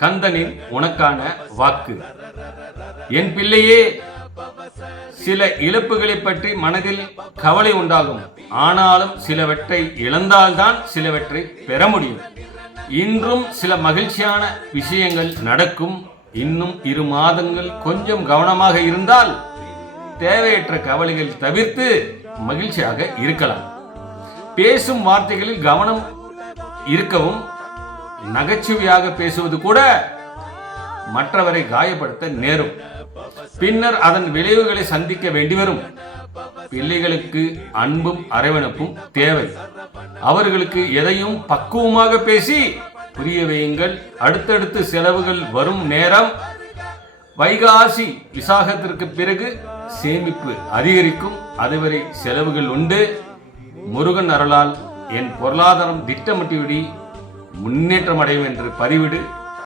கந்தனின் உனக்கான வாக்கு. என் பிள்ளையே, சில இழப்புகளை பற்றி மனதில் கவலை உண்டாகும். ஆனாலும் சிலவற்றை இழந்தால்தான் சிலவற்றை பெற முடியும். இன்றும் சில மகிழ்ச்சியான விஷயங்கள் நடக்கும். இன்னும் 2 மாதங்கள் கொஞ்சம் கவனமாக இருந்தால் தேவையற்ற கவலைகள் தவிர்த்து மகிழ்ச்சியாக இருக்கலாம். பேசும் வார்த்தைகளில் கவனம் இருக்கவும். நகைச்சுவையாக பேசுவது கூட மற்றவரை காயப்படுத்த நேரும். பின்னர் அதன் விளைவுகளை சந்திக்க வேண்டி வரும். பிள்ளைகளுக்கு அன்பும் அரவணைப்பும் தேவை. அவர்களுக்கு எதையும் பக்குவமாக பேசி புரிய வையுங்கள். அடுத்தடுத்து செலவுகள் வரும் நேரம். வைகாசி விசாகத்திற்கு பிறகு சேமிப்பு அதிகரிக்கும். அதுவரை செலவுகள் உண்டு. முருகன் அருளால் என் பொருளாதாரம் திட்டமிட்டுவிடி முன்னேற்றம் அடையும் என்று பதிவிடு.